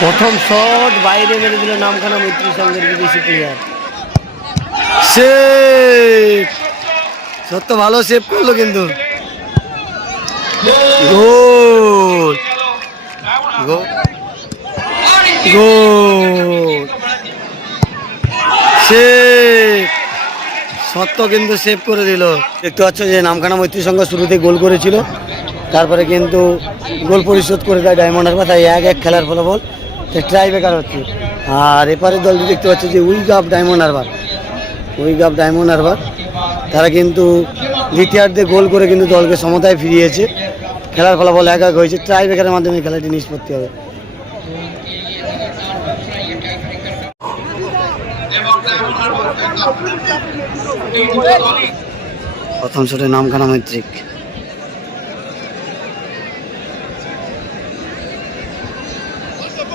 প্রথম শট, বাইরে মেরে দিল নামখানা মৈত্রী সঙ্গের বিদেশি প্লেয়ার সত্য, ভালো সেভ করল কিন্তু। গোল গোল সত্য কিন্তু সেভ করে দিল। দেখতে পাচ্ছ যে নামখানা মৈত্রী সংঘ শুরুতে গোল করেছিল। তারপরে কিন্তু গোল পরিশোধ করে দেয় ডায়মন্ড হারবার তাই এক এক খেলার ফলাফল। ট্রাই বেকার হচ্ছে। আর এপারের দলটি দেখতে পাচ্ছ যে উইক আপ ডায়মন্ড হারবার উইক অফ ডায়মন্ড হারবার তারা কিন্তু দ্বিতীয়ার্ধে গোল করে কিন্তু দলকে সমতায় ফিরিয়েছে। খেলার ফলাফল এক এক হয়েছে। ট্রাই বেকারের মাধ্যমে খেলাটি নিষ্পত্তি হবে। প্রথম শটে নামখানা মৈত্রিক।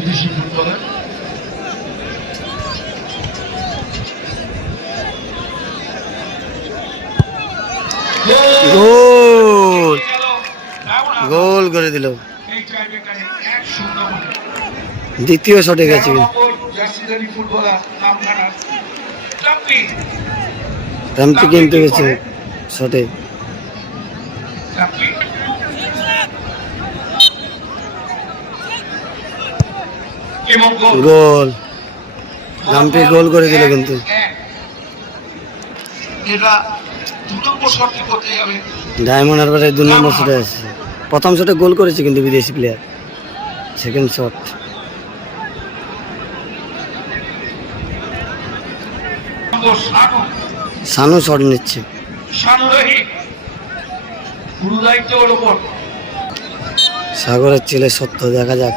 বিদেশি ফুটবলার গোল গোল করে দিল। দ্বিতীয় শটে গেছে। রামপি কিন্তু গেছে শটে চাপি এবং গোল। রামপি গোল করে দিল কিন্তু। ডায়মন্ড হারবারের দু নম্বর শটে আসছে প্রথম শটে গোল করেছে কিন্তু বিদেশি player second shot Sanu. Shot নিচ্ছে। সাগরের ছেলে সত্য দেখা যাক।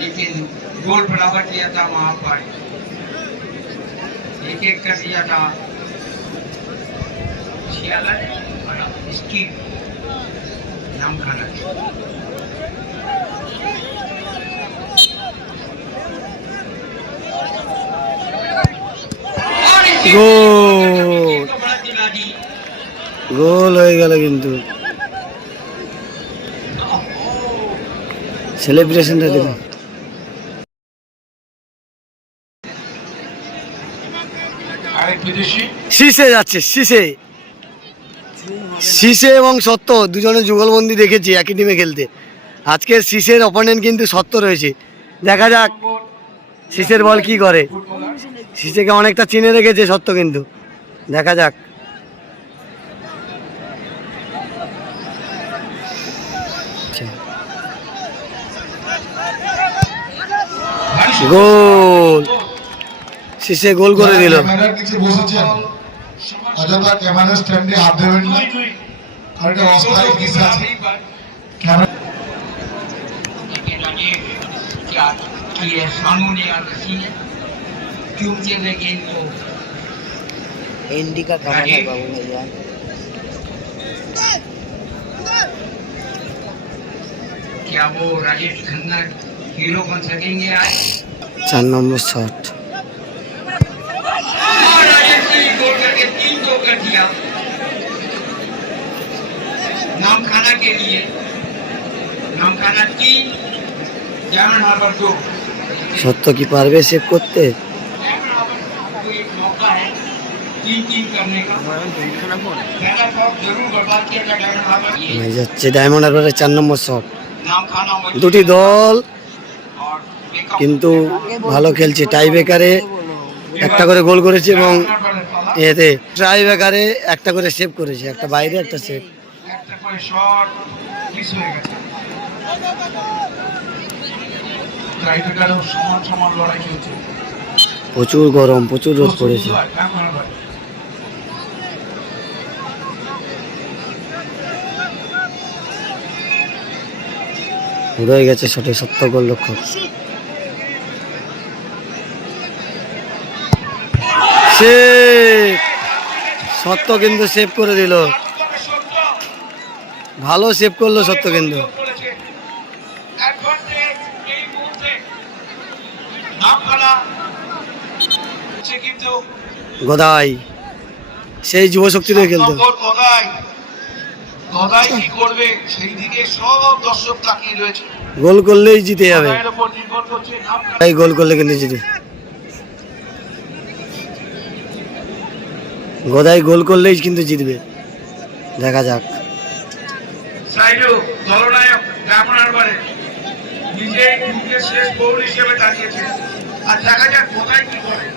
लेकिन गोल बराबर किया था वहां पर एक एक कर दिया था छियालर और स्टीव नाम खाना और इसी গোল को बड़ा दिला दी গোল হয়ে গেল কিন্তু সেলিব্রেশনটা দেখুন শীষে যাচ্ছে শীষে শীষে এবং সত্য দুজনে যুগলবন্দি দেখেছি একই টিমে খেলতে। আজকের শীষের অপোনেন্ট কিন্তু সত্য রয়েছে। দেখা যাক শীষের বল কি করে। শীষেকে অনেকটা চিনে রেখেছে সত্য কিন্তু। দেখা যাক। গোল। শীষে গোল করে দিল ক্যামেরার নিচে বসেছেন অযথা ক্যামেরার স্ট্যান্ডে হাত দেবেন না দুই দুই কারণ এটা অস্থায়ী दोनों की কিছু আছে बराबरी पर ক্যামেরা लेकिन राजेश क्या की है सानू ने और रसी ने चूमते हुए गेंद को एनडी का खाना है बाबू भैया क्या वो राजेश खन्ना हीरो बन सकेंगे आज চার নম্বর শট करके तीन दो कर दिया नाम खाना के लिए नाम खाना तीन डायमंड हार्बर दो সত্য কি পারবে সেভ করতে डायमंड हार्बर को एक मौका है तीन तीन करने का पहला शॉट जरूर बर्बाद किया था डायमंड हार्बर ये হয়ে যাচ্ছে ডায়মন্ড হারবারের চার নম্বর শট नाम खाना দুটি দল और কিন্তু ভালো খেলছে টাই ব্রেকারে একটা করে গোল করেছে এবং এতে ট্রাই ব্রেকারে একটা করে সেভ করেছে, একটা বাইরে, একটা সেভ প্রচুর গরম, প্রচুর রোদ পড়েছে। রয়ে গেছে শটে সত্য গোল লক্ষ্য সে সত্য কিন্তু সেভ করে দিল। ভালো সেভ করল সত্য কিন্তু। গদাই সেই যুব শক্তি দিয়ে খেলতো। গদাই গদাই কি করবে সেই দিকে সব দর্শক তাকিয়ে রয়েছে গোল করলেই জিতে যাবে গোল করলে কিন্তু জিতে। গদাই গোল করলেই কিন্তু জিতবে। দেখা যাক। সাইডু দলনায়ক ডায়মন্ড বারে নিজেই নিজের শেষ গোল হিসেবে দাঁড়িয়েছে। আর দেখা যাক কোথায় কি করে।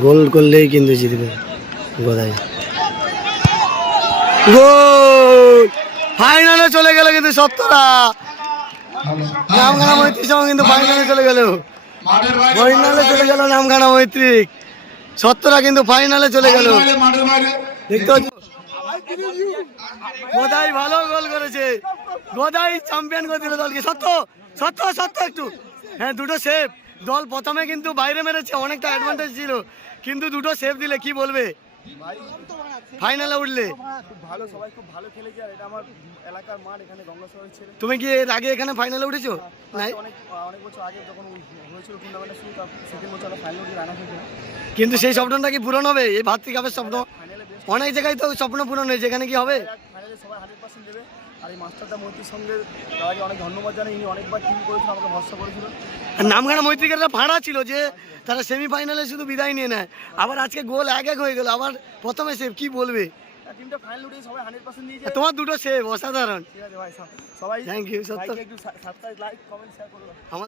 গোল করলেই কিন্তু জিতবে গদাই। গোল! ফাইনালে চলে গেল কিন্তু সত্তরা নামখানা মৈত্রীর সঙ্গে কিন্তু ফাইনালে চলে গেল। ফাইনালে চলে গেল নামখানা মৈত্রিক সত্তরা কিন্তু ফাইনালে চলে গেল। দেখতে পাচ্ছ? গোদাই ভালো গোল করেছে। গোদাই চ্যাম্পিয়ন করে দিল দলকে। সত্য সত্য সত্য একটু। হ্যাঁ দুটো সেভ দল প্রথমে কিন্তু বাইরে মেরেছে অনেকটা অ্যাডভান্টেজ ছিল। কিন্তু দুটো সেভ দিলে কি বলবে? ফাইনালে উঠলে। ভালো সবাই খুব ভালো খেলেছে আর এটা আমার এলাকার মাঠ এখানে গঙ্গাসাগরের ছেলে তুমি কি এর আগে এখানে ফাইনালে উঠেছো? নাই? অনেক অনেক বছর আগে যখন হয়েছিল টুর্নামেন্টের শুরু সেকেন্ড বছর ফাইনাল দিয়ে রানা হয়েছিল কিন্তু সেই স্বপ্নটা কি পূরণ হবে? এই ভাতৃ কাপের স্বপ্ন? অনেক জায়গায় তো স্বপ্ন পূরণ হয়েছে এখানে কি হবে? ফাইনালে সবাই হান্ড্রেড পার্সেন্ট দেবে। আর এই মাস্টারদা মৈত্রীর সঙ্গে তাকে অনেক ধন্যবাদ জানাই ইনি অনেকবার টিম করেছিল আমাকে ভরসা করেছিল। নামখানা ফাঁড়া ছিল যে তারা সেমিফাইনালে শুধু বিদায় নিয়ে নেয়। আবার আজকে গোল এক এক হয়ে গেল আবার প্রথমে সেভ কি বলবে? টিমটা ফাইনাল উঠে সবাই হান্ড্রেড পার্সেন্ট দিয়েছে তোমার দুটো সেভ অসাধারণ। ঠিক আছে ভাই সবাই থ্যাংক ইউ সত্যি। একটু সাবস্ক্রাইব লাইক কমেন্ট শেয়ার করো। আমার